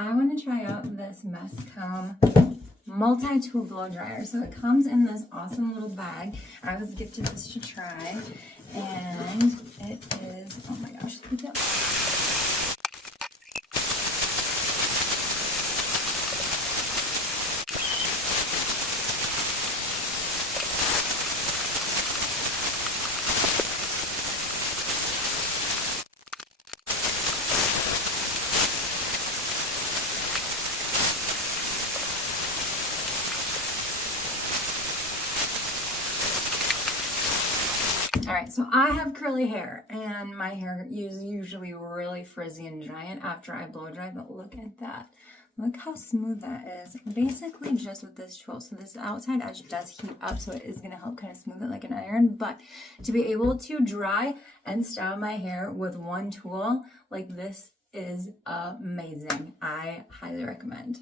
I want to try out this Mess Comb multi-tool blow dryer. So it comes in this awesome little bag. I was gifted this to try, and it is, oh my gosh, look at that. Alright, so I have curly hair, and my hair is usually really frizzy and giant after I blow dry, but look at that. Look how smooth that is. Basically just with this tool. So this outside edge does heat up, so it is going to help kind of smooth it like an iron, but to be able to dry and style my hair with one tool like this is amazing. I highly recommend.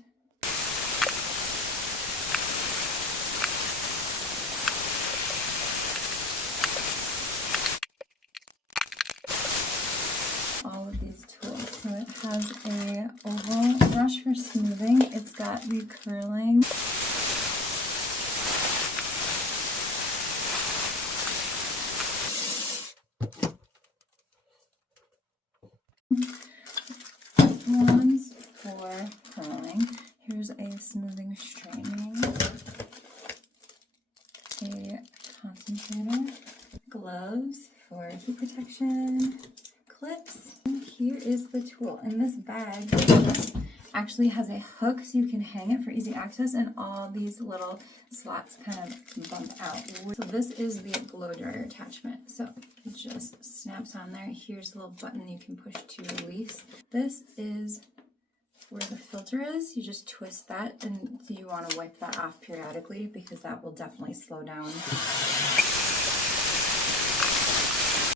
All of these tools. So it has a oval brush for smoothing. It's got the curling. Ones for curling. Here's a smoothing straightening. A concentrator. Gloves for heat protection. Clips. And here is the tool. And this bag actually has a hook so you can hang it for easy access, and all these little slots kind of bump out. So this is the blow dryer attachment. So it just snaps on there. Here's a little button you can push to release. This is where the filter is. You just twist that, and you want to wipe that off periodically because that will definitely slow down